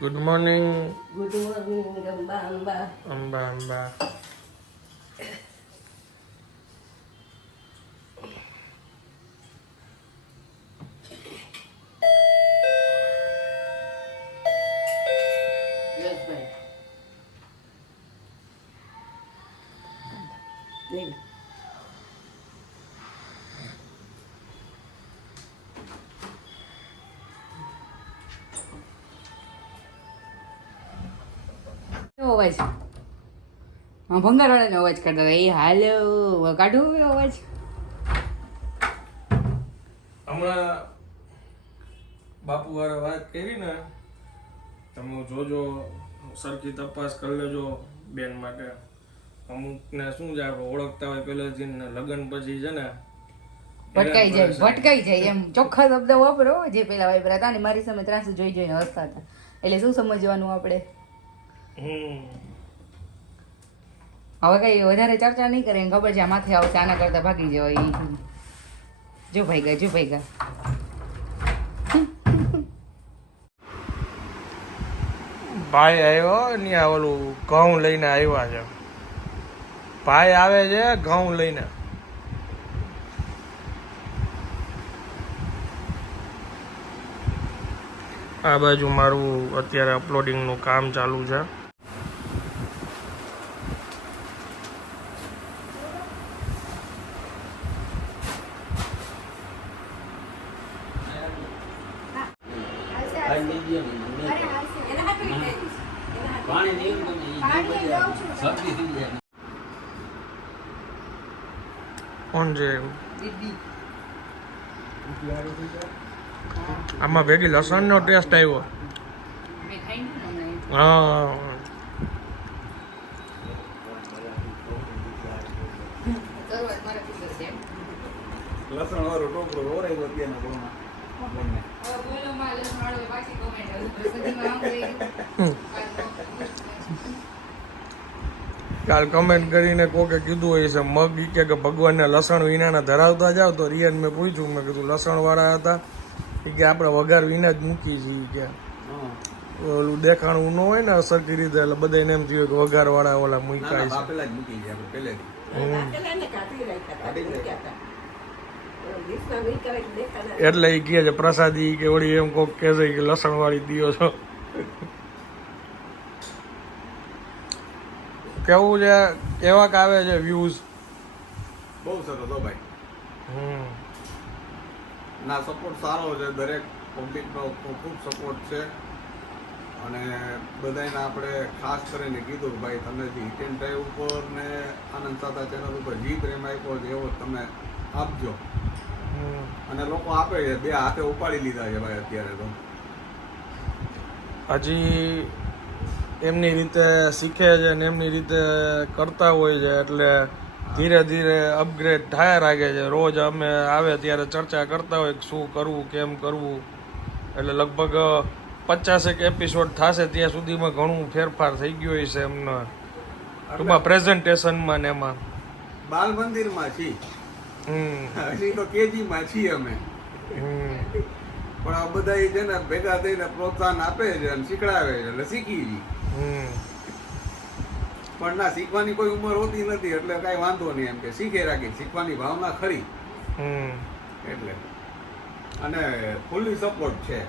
Good morning good morning Amba Amba Amba Amba ભંગારવાળાનો અવાજ કરતો એ હાલો કાઢું અવાજ. હમણાં બાપુ વાળા વાત કરી ને તમે જોજો સરખી તપાસ કરી લેજો બેન માટે. અમુકને શું છે આપણે ઓળખતા હોય પહેલેથી ને લગ્ન પછી છે ને ભટકાઈ જાય ભટકાઈ જાય એમ. ચોખ્ખા શબ્દ વાપરો જે પેલા વાપરા હતા ને મારી સામે ત્રાસુ જોઈ જોઈને હસતા હતા. એટલે શું સમજવાનું આપણે? હમ. હવે કઈ વધારે ચર્ચા નહીં કરે એને ખબર છે માથે આવશે, આના કરતા ભાગી જવાય. જો ભાઈ ગયા જો ભાઈ ગયા ભાઈ આવ્યો ને ઓલું ઘઉં લઈને આવ્યા છે. ભાઈ આવે છે ઘઉં લઈને. આ બાજુ મારું અત્યારે અપલોડિંગનું કામ ચાલુ છે કોણ છે આમાં ભેગી લસણનો ટેસ્ટ આવ્યો મેં ખાઈ લીધું ને હમણાં. હા. લસણ વાળો ટોકરો અત્યારના. કાલ કમેન્ટ કરીને કોકે કીધું હોય છે મગ કે કે ભગવાનને લસણ વિનાના ધરાવતા જાવ તો રિયન મેં પૂછ્યું મેં કીધું લસણ વાળા હતા ઈ કે આપણે વઘાર વિના જ મૂકી છીએ કે. ઓલું દેખાણું ન હોય ને સરખી રીતે એટલે બધાને એમ થયું કે વઘાર વાળા ઓલા છે. જ મૂકી છે આપણે પહેલેથી. મૂક્યા એટલે એટલે એ કહે છે પ્રસાદી કે વળી એમ કોક કહે છે કે લસણ વાળી દિયો છો. કેવું છે? કેવાક આવે છે વ્યૂઝ બહુ સરસ હો ભાઈ. હમ. ના સપોર્ટ સારો છે. દરેક પબ્લિકનો ખૂબ સપોર્ટ છે. અને બધાને આપણે ખાસ કરીને કીધું ભાઈ, તમે જે હિટ એન્ડ ડ્રાઈવ ઉપર ને આનંદ સાતા ચેનલ ઉપર જી પ્રેમ આપ્યો છે, એવો તમે આપજો. અને લોકો આપે છે, બે હાથે ઉપાડી લીધા છે ભાઈ અત્યારે તો. હજી એમની રીતે શીખે છે ને એમની રીતે કરતા હોય છે, એટલે ધીરે ધીરે અપગ્રેડ થયા રાખે છે. રોજ અમે આવે ત્યારે ચર્ચા કરતા હોય કે શું કરવું કેમ કરવું. એટલે લગભગ પચાસેક એપિસોડ થશે ત્યાં સુધીમાં ઘણું ફેરફાર થઈ ગયો છે એમનો. ટૂંકમાં પ્રેઝન્ટેશનમાં ને એમાં. બાલ મંદિરમાં છીએ. હમ. તો કેજીમાં છીએ અમે. પણ આ બધા છે ને ભેગા થઈને પ્રોત્સાહન આપે છે અને શીખડાવે છે. એટલે શીખી જઈએ હમ. પણ ના શીખવાની કોઈ ઉંમર હોતી નથી એટલે કાંઈ વાંધો નહીં એમ કે શીખે રાખી શીખવાની ભાવના ખરી. એટલે. અને ફૂલી સપોર્ટ છે.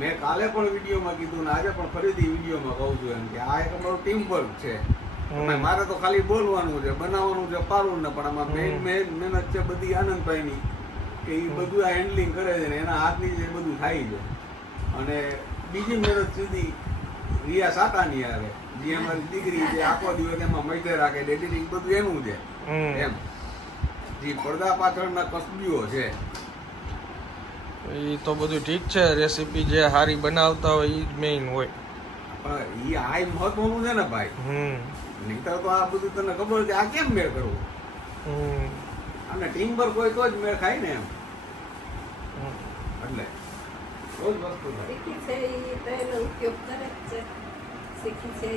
મેં કાલે પણ વિડીયોમાં કીધું ને આજે પણ ફરીથી વિડીયોમાં કહું છું એમ કે આ એક અમારું ટીમ વર્ક છે મારે તો ખાલી બોલવાનું છે બનાવવાનું છે પારું ને પણ આમાં મેઇન મેઇન મહેનત છે બધી આનંદભાઈની કે એ બધું આ હેન્ડલિંગ કરે છે ને એના હાથની જે બધું થાય છે. અને બીજી મહેનત સુધી રિયા સાતાની આવે જે અમારી દીકરી છે આખો દિવસ એમાં મૈદે રાખે એડિટિંગ બધું એનું છે. હમ. એમ. જે પડદા પાછળના કસબીઓ છે. એ તો બધું ઠીક છે રેસીપી જે સારી બનાવતા હોય એ જ મેઇન હોય. પણ એ આ મહત્વનું છે ને ભાઈ. હમ. નહીતર તો આ બધું તને ખબર છે આ કેમ મેળ કરવું? અને ટીમ પર કોઈ તો જ મેળ ખાય ને એમ. હમ. એટલે રોજ વસ્તુ છે એ ઉપયોગ કરે છે. શીખી છે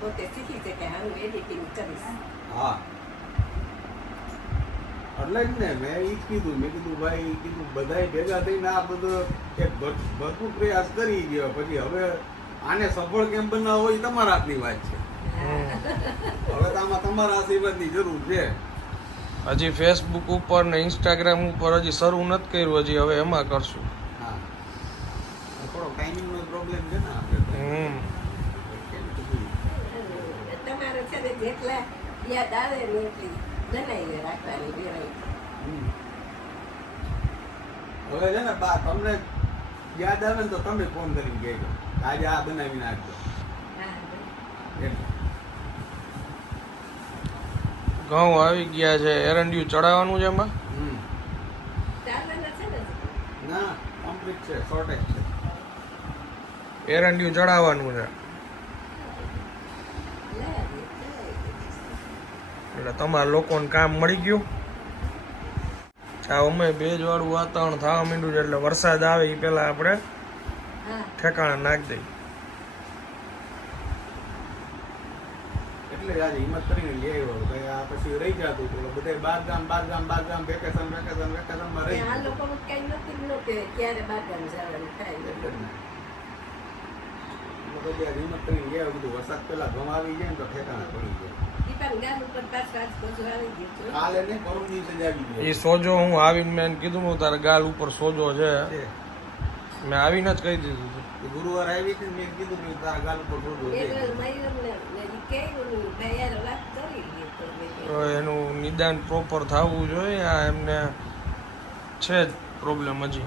પોતે શીખી છે કે હું એડિટિંગ કરીશ હા એટલે જ ને મેં એ જ કીધું મેં કીધું ભાઈ કીધું બધાય ભેગા થઈને આ બધો એક ભરપૂર પ્રયાસ કરી ગયો પછી હવે આને સફળ કેમ બનાવવો એ તમારા હાથની વાત છે. હવે તો આમાં તમારા આશીર્વાદની જરૂર છે. હજી ફેસબુક ઉપર ને ઇન્સ્ટાગ્રામ ઉપર હજી શરૂ નથી કર્યું હજી હવે એમાં કરશું. હવે છે ને બા તમને યાદ આવે ને તો તમે ફોન કરીને કહેજો આજે આ બનાવી નાખજો એમ. ઘઉં આવી ગયા છે એરંડિયું ચડાવવાનું છે એમાં? હમ. ચાલવાના છે ને ના કમ્પ્લીટ છે શોર્ટેજ છે. એરંડિયું ચડાવવાનું છે. એટલે તમારા લોકોને કામ મળી ગયું? આ અમે ભેજવાળું વાતાવરણ થવા માંડ્યું છે એટલે વરસાદ આવે એ પહેલાં આપણે ઠેકાણા નાખી દઈએ. એટલે જ આજે હિંમત કરીને લઈ આવ્યો કે આ પછી રહી જતું હતું. બધે બાર ગામ બાર ગામ બાર ગામ વેકેશન વેકેશન વેકેશનમાં રહી ને આ લોકો કઈ નક્કી કે ક્યારે બાગાન જવાનું થાય. આજે હિંમત કરીને લઈ આવ્યો. બધું વરસાદ પેલા ગમાવી આવી જાય ને તો ઠેકાણા પડી જાય. ગામ છે. એ સોજો હું આવીને મેં એને કીધું હું તારા ગાલ ઉપર સોજો છે. છે. મેં આવીને જ કહી દીધું ગુરુવાર આવી હતી મેં કીધું કે તારા ગાલ ઉપર થોડું એક તો. એનું નિદાન પ્રોપર થવું જોઈએ આ એમને છે જ પ્રોબ્લેમ હજી.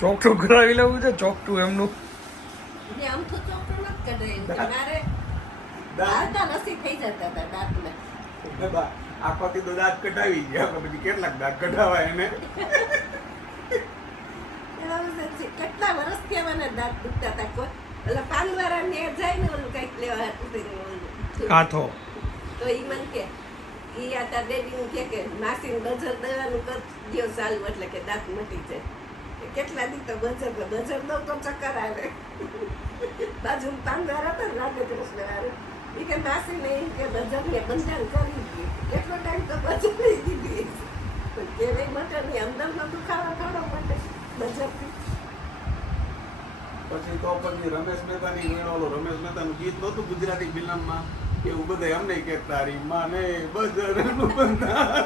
ચોકઠું કરાવી લેવું છે ચોકઠું એમનું દાંત નથી થઈ જતા હતા દાંતમાં. આખોથી તો દાંત કઢાવી ગયા આપણે પછી કેટલાક દાંત કઢાવાય એને. કેટલા વર્ષ કહેવાના દાંત દુખતા હતા કોઈ. એટલે પાનવાળા ને જાય ને ઓલું કંઈક લેવા કાથો તો ઈ મને કે ઈ આ તારનું કે કે માસીને બજર દેવાનું કર દ્યો ચાલુ એટલે કે દાંત મટી જાય. કેટલા દી તો બજર બજર દઉં તો ચક્કર આવે. બાજુ પાનવાર હતા ને રાધે કૃષ્ણ વાળું કે માસીને એમ કે બજર ને બંધાણ કરી દીધી કેટલો ટાઈમ તો લઈ દીધી પણ કે નહીં મટે અંદરનો દુખાવો થોડો મટે બજરથી પછી તો પછી રમેશ મહેતાની ઓલો રમેશ મહેતાનું ગીત નહોતું ગુજરાતી ફિલ્મમાં એવું બધા અમને કે તારી માને બજારનું બંધાર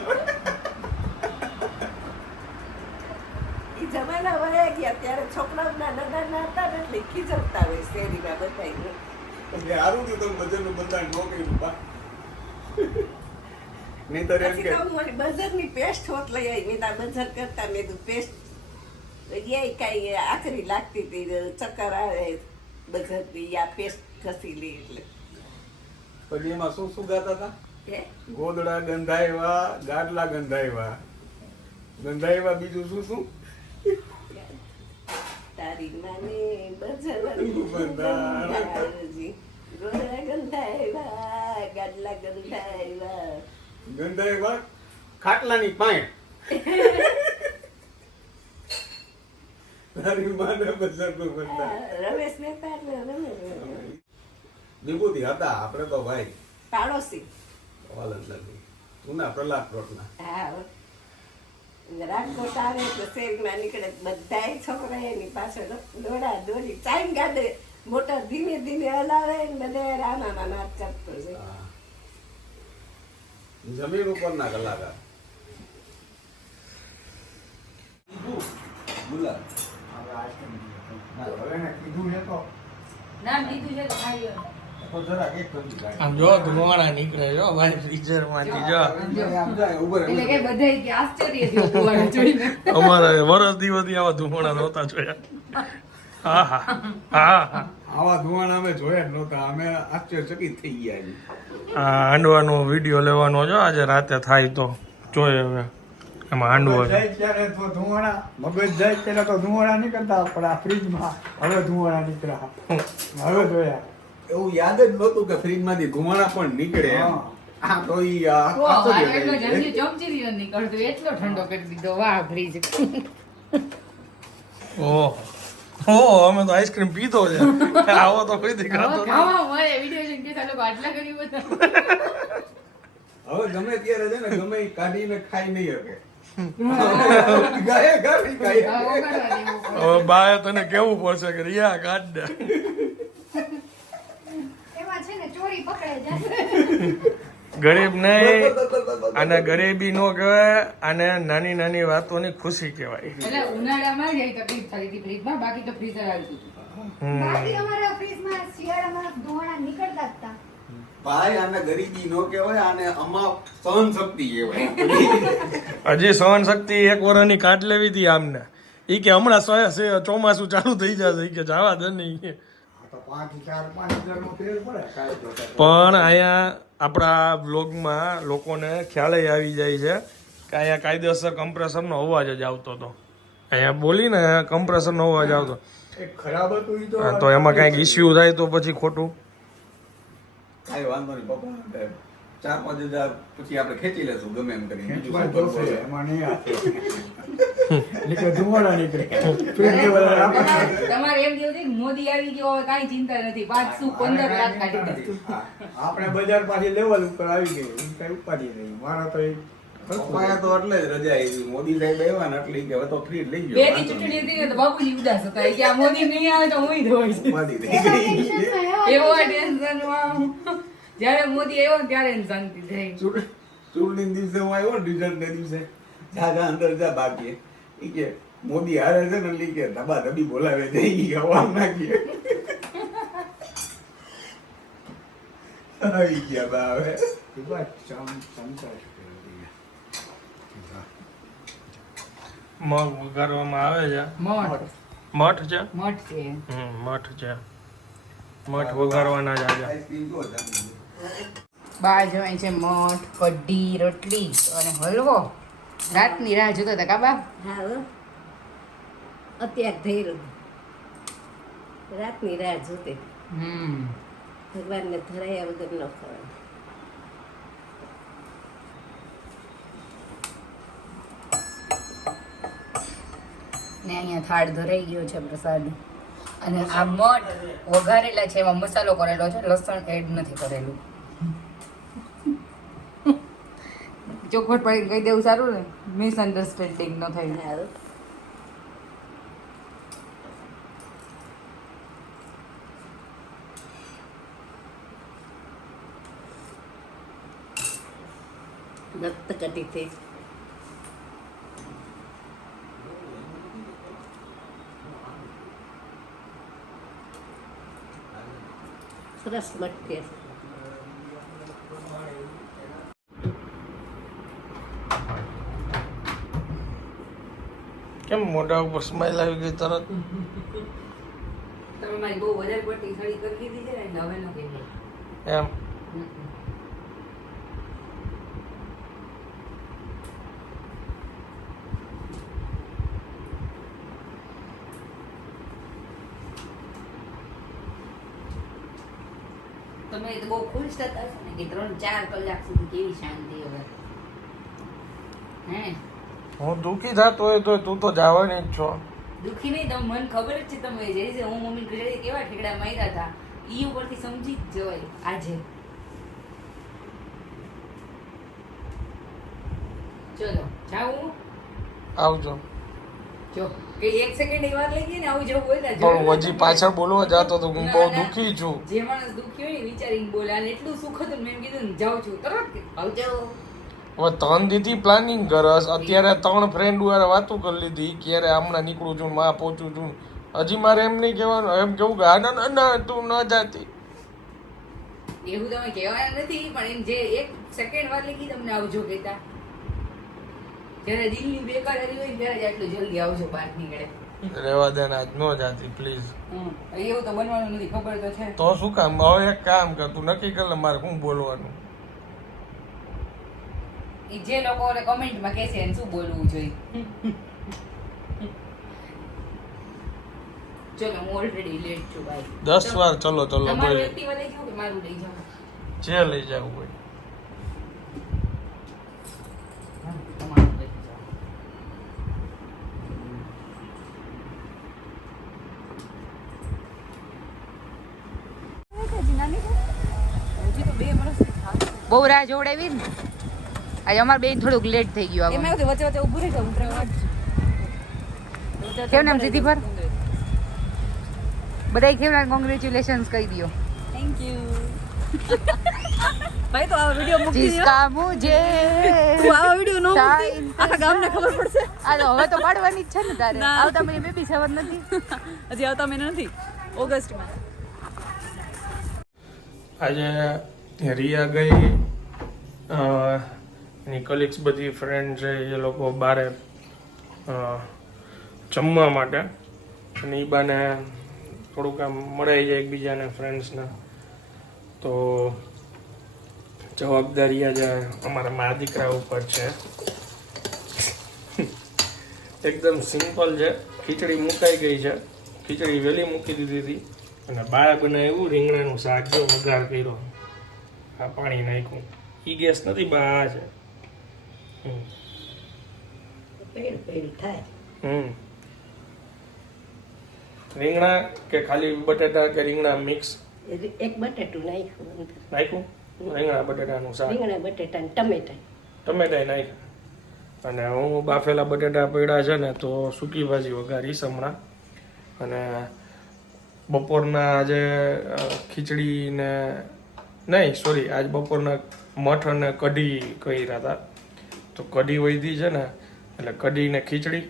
ઈ જમાના વયા ગયા ત્યારે છોકરાઓ નાના નાના હતા ને એટલે ખીજવતા હોય શેરીમાં બધાય એટલે હારું થયું તમે બજારનું બંધાર ન કર્યું બા નહીંતર એમ કે તો હું ઓલી બજારની પેસ્ટ હોત લઈ આવી. મેં તાર બજાર કરતા મેં કીધું પેસ્ટ એ કાંઈ આખરી લાગતી હતી. ચક્કર આવે બજારની આ પેસ્ટ ઘસી લે એટલે. પછી એમાં શું શું ગાતા હતા? ગોદડા ગંધાયવા ગાડલા ગંધાયવા. ગંધાયવા બીજું શું શું? તારી માને બજાર ગોળા ગંધાયવા ગાડલા ગંધાયવા ગંધાયવા ખાટલાની પાય તારી માને રમેશ રમેશ. વિભૂતિ હતા આપણે તો ભાઈ. પાડોશી. વાલન લાગી. તું ના પ્રહલાદ રાજકોટ આવે તો શેરીમાં નીકળે. બધાય છોકરા એની પાછળ દોડા દોડી. ચાઈમ ગાડે મોટર ધીમે ધીમે હલાવે ને બધા રામામાં નાચ કરતો છે જમીન કલાકાર તો. ખાઈ લો. આમ જો ધુમાડા નીકળે જો ભાઈ ફ્રીઝરમાંથી જો. એટલે કે બધાય કે આશ્ચર્ય થયું કુવાડો જોઈને. અમારે વરસ દિવસ આવા ધુમાડા નહોતા જોયા. હા હા હા હા આવા ધોવાણ અમે જોયા જ નહોતા. અમે આશ્ચર્યચકિત થઈ ગયા છીએ. આ હાંડવાનો વીડિયો લેવાનો જો આજે રાતે થાય તો. જોઈએ હવે એમાં હાંડવો જાય ત્યારે તો ધુવાણા મગજ જાય ત્યારે તો ધુવાણા નીકળતા પણ આ ફ્રીજમાં હવે ધુવાણા નીકળ્યા. હવે જોયા. એવું યાદ જ નહોતું કે ફ્રીજમાંથી ધુવાણા પણ નીકળે એમ. આ તો ઈ આ ઓહ, આ આશ્ચર્ય એટલો થઈ ગયું. જંગી ચમચી નીકળતો એટલો ઠંડો કરી દીધો. વાહ ફ્રીજ. ઓહ. હો અમે તો આઈસ્ક્રીમ પીધો છે. આવો તો કોઈ દી ખાતો હવે ગમે ત્યારે છે ને ગમે કાઢીને ખાઈ નહીં શકે. હવે બાએ તને કેવું પડશે કે રિયા કાઢ દે. એમાં છે ને ચોરી પકડે જાય. ગરીબ નહીં અને ગરીબી નો કહેવાય અને નાની નાની વાતોની ખુશી કહેવાય. એટલે ઉનાળામાં જ તકલીફ થતી હતી ફ્રીજમાં બાકી તો ફ્રીઝર આવતું હતું. બાકી અમારા ફ્રીજમાં શિયાળામાં ધોવાણા નીકળતા હતા ભાઈ આને ગરીબી નો કહેવાય આને અમા સહન શક્તિ કહેવાય. હજી સહન શક્તિ એક વર્ષની કાટ લેવી હતી આમને. ઈ કે હમણાં ચોમાસું ચાલુ થઈ જશે કે જવા દે ને પણ અહીંયા આપણા બ્લોગમાં લોકોને ખ્યાલ આવી જાય છે કે અહીંયા કાયદેસર કમ્પ્રેસરનો અવાજ જ આવતો હતો. અહીંયા બોલીને કમ્પ્રેસરનો અવાજ આવતો. ખરાબ હતું તો. તો એમાં કાંઈક ઇસ્યુ થાય તો પછી ખોટું. કાંઈ વાંધો નહીં પપ્પા ચાર પાંચ હજાર પછી આપણે ખેંચી લેશું ગમે એમ કરીને. આપણે તમારે તમારે એમ કેવું છે મોદી આવી ગયો હવે કાંઈ ચિંતા નથી. પાંચસો પંદર લાખ કાઢી દે. આપણે બજાર પાછી લેવલ ઉપર આવી ગઈ. કઈ ઉપાડી રહી મારા તો પપ્પાએ તો એટલે જ રજા આવી મોદી સાહેબ આવ્યા ને એટલે કે હવે તો ફ્રી લઈ ગયો. ની ચૂંટણી હતી ને તો બાપુજી ઉદાસ હતા. કે આ મોદી નહીં આવે તો હું જ ટેન્શનમાં એવો એવા ટેન્શનમાં. જ્યારે મોદી આવ્યો ને ત્યારે એને શાંતિ થઈ. ચૂંટણી દિવસે હું આવ્યો ને રિઝલ્ટ ના દિવસે જા જા અંદર જા બાકી. ઈ કે મોદી હારે છે ને? એટલે કે ધબા ધબી બોલાવે છે. ઈ હવા નાખીએ. આવી ગયા બા હવે. બસ ચમ ચમચા જ કરી મગ વઘારવામાં આવે છે? મઠ. મઠ. છે? મઠ છે. હમ મઠ છે. મઠ વઘારવાના જ આજે. બહાર જવાય છે મઠ કઢી રોટલી અને હલવો. રાતની રાહ જોતા હતા કાબા હા. અત્યારે ધૈર્ય. રાતની રાહ જોતી. હમ. ભગવાનને ધરાયા વગર ન ખવાય ને અહીંયા થાળ ધરાઈ ગયો છે પ્રસાદ. અને આ મઠ વઘારેલા છે એમાં મસાલો કરેલો છે લસણ એડ નથી કરેલું. ચોખવટ પડી કહી દેવું સારું ને મિસઅન્ડરસ્ટેન્ડિંગ ન થાય હા હો. રક્ત કટી થઈ. સરસ મટકે કેમ મોઢા ઉપર સ્માઈલ આવી ગઈ તરત? તમે મારી બહુ વધારે પડતી ખડી કરી દીધી છે ને હવે નથી એમ. તમે તો બહુ ખુશ થતા હશો ને કે ત્રણ ચાર કલાક સુધી કેવી શાંતિ હવે. હે? હું દુઃખી થતો હોય તો તું તો જવાની જ છો. દુઃખી નહીં તમે મને ખબર જ છે તમે જે છે હું મમ્મી ઘરે કેવા ઠેકડા માર્યા હતા ઈ ઉપરથી સમજી જ જવાય આજે. ચલો જાઉં આવજો. જો કે એક સેકન્ડ એ વાર લઈ ને આવું જવું હોય ને પણ હજી પાછળ બોલવા જાતો તો હું બહુ દુખી છું. જે માણસ દુખી હોય ને વિચારીને બોલે અને એટલું સુખ હતું ને મેં કીધું ને જાઉં છું. તરત આવજો. હવે ત્રણ દીધી પ્લાનિંગ કરસ. અત્યારે ત્રણ ફ્રેન્ડ વારે વાતો કરી લીધી. ક્યારે હમણાં નીકળું છું માં પહોંચું છું. હજી મારે એમ નહીં કહેવાનું. એમ કેવું કે ના ના ના તું ન જાતી. એવું તમે કહેવાના નથી પણ એમ જે એક સેકન્ડ વાર લગી તમને આવજો કહેતા જ્યારે દિલની બેકારી હોય ત્યારે જ આટલું જલ્દી આવજો બહાર નીકળે. રેવા દે આજ નો જાતી પ્લીઝ. એવું તો બનવાનું નથી ખબર તો છે. તો શું કામ? હવે એક કામ કર તું નક્કી કર મારે શું બોલવાનું. જે લોકો કમેન્ટમાં કહે છે એને શું બોલવું જોઈએ? ચલો હું ભાઈ દસ વાર ચલો ચલો બોલે જે લઈ જાવ કોઈ બહુ રાહ જોડાવી ને? આજે અમાર બેન થોડુંક લેટ થઈ ગયું એમાં એવું વચ્ચે વચ્ચે ઊભું રહી. વચ્ચે વચ્ચે કેવું નામ સીધી પર બધાય કેવડા કોંગ્રેચ્યુલેશન્સ કહી દો થેન્ક યુ ભાઈ તો આ વિડિયો મૂકી દ્યો. જિસકા મુજે. તું આ વિડિયો નો મૂકી. આખા ગામને ખબર પડશે. આ તો હવે તો પાડવાની જ છે ને તારે. આવતા મહિને બેબી સવાર નથી. હજી આવતા મહિને નથી. ઓગસ્ટમાં. આજે રિયા ગઈ અ, એની કલીગ્સ બધી ફ્રેન્ડ છે, એ લોકો બારે જમવા માટે. અને એ બાને થોડુંક આમ મળાઈ જાય એકબીજાને ફ્રેન્ડ્સને તો જવાબદારી આજે અમારા મા દીકરા ઉપર છે. એકદમ સિમ્પલ છે. ખીચડી મુકાઈ ગઈ છે. ખીચડી વહેલી મૂકી દીધી હતી. અને બાળક બનાવ્યું રીંગણાનું શાક જો વઘાર કર્યો. આ પાણી નાખ્યું. ઈ ગેસ નથી, બા, આ છે. પેડ પેડ થાય. હમ. રીંગણા કે ખાલી બટાટા કે રીંગણા મિક્સ? એક બટેટું નાખ્યું નાખ્યું? રીંગણા બટાટાનું શાક. રીંગણા બટેટા ટમેટા. ટમેટા નાખ્યા. અને હું બાફેલા બટેટા પડ્યા છે ને તો સૂકી ભાજી વઘારીશ હમણાં. અને બપોરના આજે ખીચડી ને નહીં સોરી આજ બપોરના મઠ અને કઢી કર્યા હતા. તો કઢી વૈધી છે ને, એટલે કઢી ને ખીચડી.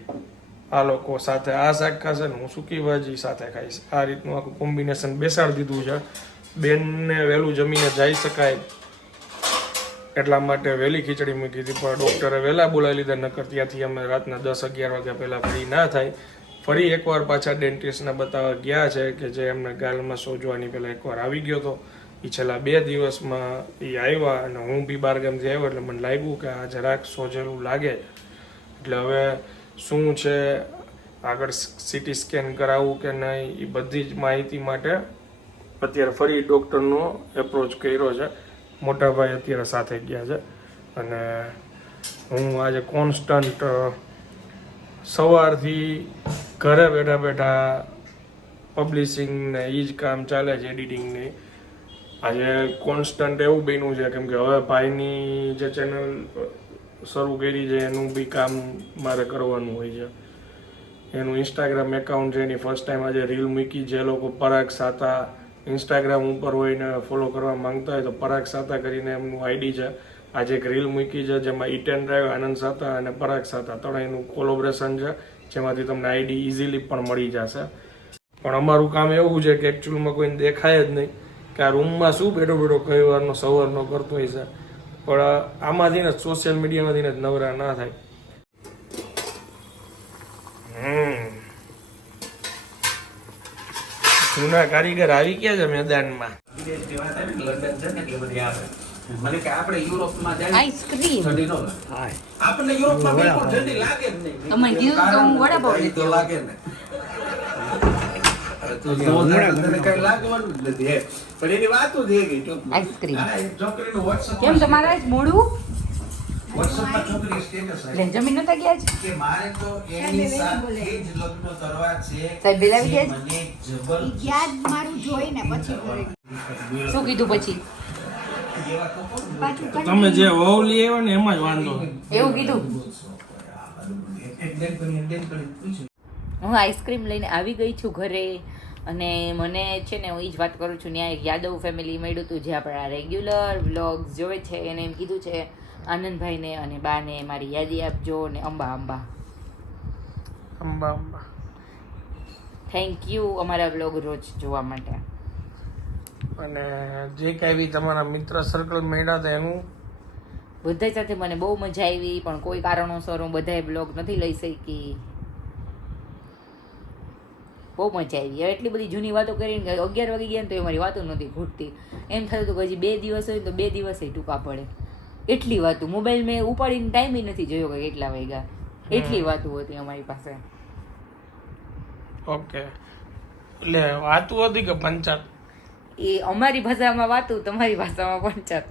આ લોકો સાથે આ શાક ખાશે ને હું સૂકી ભાજી સાથે ખાઈશ. આ રીતનું આખું કોમ્બિનેશન બેસાડી દીધું છે. બેનને વહેલું જમીને જઈ શકાય એટલા માટે વહેલી ખીચડી મૂકી હતી, પણ ડૉક્ટરે વહેલા બોલાવી લીધા, નકર ત્યાંથી અમે રાતના દસ અગિયાર વાગ્યા પહેલાં ફ્રી ના થાય. ફરી એકવાર પાછા ડેન્ટિસ્ટને બતાવવા ગયા છે કે જે એમને ગાલમાં સોજવાની પહેલાં એકવાર આવી ગયો હતો એ છેલ્લા બે દિવસમાં એ આવ્યા અને હું બી બારગામથી આવ્યો એટલે મને લાગ્યું કે આ જરાક સોજેલું લાગે એટલે હવે શું છે, આગળ સીટી સ્કેન કરાવવું કે નહીં એ બધી જ માહિતી માટે અત્યારે ફરી ડૉક્ટરનો એપ્રોચ કર્યો છે. મોટાભાઈ અત્યારે સાથે ગયા છે. અને હું આજે કોન્સ્ટન્ટ સવારથી ઘરે બેઠા બેઠા પબ્લિશિંગ ને એ જ કામ ચાલે છે એડિટિંગની આજે કોન્સ્ટન્ટ એવું બન્યું છે, કેમ કે હવે ભાઈની જે ચેનલ શરૂ કરી છે, એનું બી કામ મારે કરવાનું હોય છે. એનું ઇન્સ્ટાગ્રામ એકાઉન્ટ છે, એની ફર્સ્ટ ટાઈમ આજે રીલ મૂકી જે લોકો પરાગ સાતા ઇન્સ્ટાગ્રામ ઉપર હોઈને ફોલો કરવા માંગતા હોય તો પરાગ સાતા કરીને એમનું આઈડી છે. આજે એક રીલ મૂકી છે, જેમાં ઇટેન ડ્રાઈવ, આનંદ સાતા અને પરાગ સાતા ત્રણેયનું કોલોબ્રેશન છે, જેમાંથી તમને આઈડી ઇઝીલી પણ મળી જશે. પણ અમારું કામ એવું છે કે એકચ્યુઅલમાં કોઈને દેખાય જ નહીં. કે આ રૂમમાં શું બેઠો બેઠો કઈ વારનો સવારનો કરતો હોય છે. પણ આમાંથી ને સોશિયલ મીડિયામાંથી ને જ નવરા ના થાય. જૂના કારીગર આવી ગયા છે મેદાનમાં. મને કે આપણે યુરોપમાં જાય આઈસ્ક્રીમ ઠંડી ન આપણને યુરોપમાં બિલકુલ ઠંડી લાગે જ નહીં. તમે કીધું તો હું વડાપાવ લેતો લાગે ને. અરે તું ત્યાં તને કાંઈ લાગવાનું જ નથી, પણ એની વાતો જ એવી, ટૂંકમાં. આઈસ્ક્રીમ. હા, એ છોકરીનું WhatsApp કેમ તમારે મોડું જમીન નતા ગયા છે કે મારે તો એની સાથે જ લગ્ન કરવા છે. સાહેબ બોલાવી. મને જબરજસ્ત યાદ મારું જોઈને પછી શું કીધું પછી? તમે જે વહુ લઈ આવ્યો ને એમાં જ વાંધો. એવું કીધું? હું આઈસ્ક્રીમ લઈને આવી ગઈ છું ઘરે. અને મને છે ને હું એ જ વાત કરું છું ત્યાં એક યાદવ ફેમિલી મળ્યું હતું જે આપણા રેગ્યુલર વ્લોગ્સ જોવે છે એને એમ કીધું છે આનંદભાઈને અને બાને મારી યાદી આપજો ને અંબા અંબા. અંબા અંબા. થેન્ક યુ અમારા વ્લોગ રોજ જોવા માટે. અને જે કાંઈ બી તમારા મિત્ર સર્કલ મળ્યા હતા એનું? બધા સાથે મને બહુ મજા આવી પણ કોઈ કારણોસર હું બધાય બ્લોગ નથી લઈ શકી. બહુ મજા આવી. એટલી બધી જૂની વાતો કરીને અગિયાર વાગી ગયા ને તો એ મારી વાતો નહોતી ઘૂટતી એમ થતું હતું કે હજી બે દિવસ હોય તો બે દિવસે ટૂંકા પડે. એટલી વાતો. મોબાઈલ મેં ઉપાડીને ટાઈમ નથી જોયો કે કેટલા વાગ્યા. એટલી વાતો હતી અમારી પાસે. ઓકે. એટલે વાતું હતી કે પંચાત એ અમારી ભાષામાં વાતું તમારી ભાષામાં પંચાત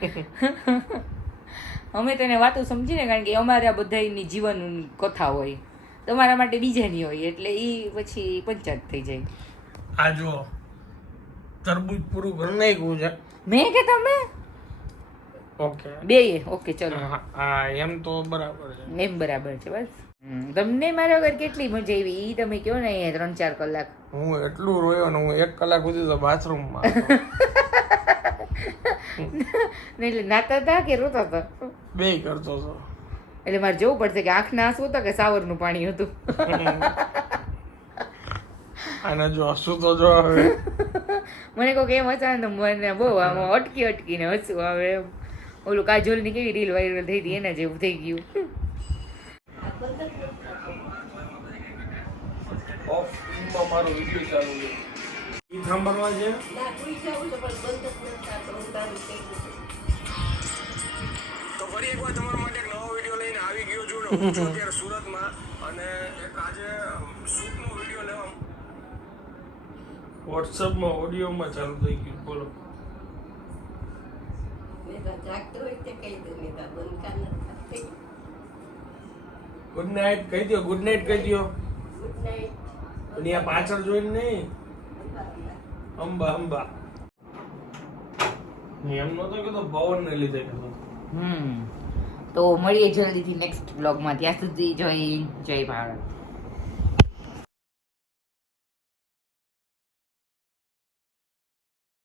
અમે તેને વાતો સમજીને કારણ કે અમારા બધાની જીવન કથા હોય. તમારા માટે બીજાની હોય એટલે એ પછી પંચાયત થઈ જાય. આ જુઓ તરબૂચ પૂરું કરી નાખ્યું છે. મેં કે તમે? ઓકે. બે ઓકે ચલો. હા એમ તો બરાબર છે. એમ બરાબર છે બસ. તમને મારા વગર કેટલી મજા આવી? ઈ તમે કહો ને અહીંયા ત્રણ ચાર કલાક. હું એટલું રોયો ને હું એક કલાક સુધી તો બાથરૂમમાં. એટલે નાતા હતા કે રોતા હતા? બે કરતો હતો. એટલે મારે જોવું પડશે કે આંખના આંસુ હતા કે સાવરનું પાણી હતું. અને જો હસું તો જો હવે મને કહો કે એમ અચાનક મને બહુ આમ અટકી અટકીને હસું આવે એમ. ઓલું કાજોલની કેવી રીલ વાયરલ થઈ હતી એના જેવું થઈ ગયું. મારો વિડિયો ચાલુ છે. ઈ સાંભળવા છે? ના કોઈ જવું છે પણ બંધ નથી થતો. અંધારું થઈ ગયું છે. તો ફરી એકવાર તમારા માટે એક નવો વીડિયો લઈને હું છું અત્યારે સુરતમાં અને એક આજે શૂટનો વીડિયો લેવા વોટ્સઅપમાં ઓડિયોમાં ચાલુ થઈ ગયું. બોલો. ગુડ નાઇટ કહી દો ગુડ નાઇટ કહી દો અને આ પાછળ જોઈને નહીં. અંબા અંબા. એમ નતો કીધું પવન ને લીધે કીધું. હમ. તો મળીએ જલ્દીથી નેક્સ્ટ બ્લોગમાં ત્યાં સુધી જય જય ભારત.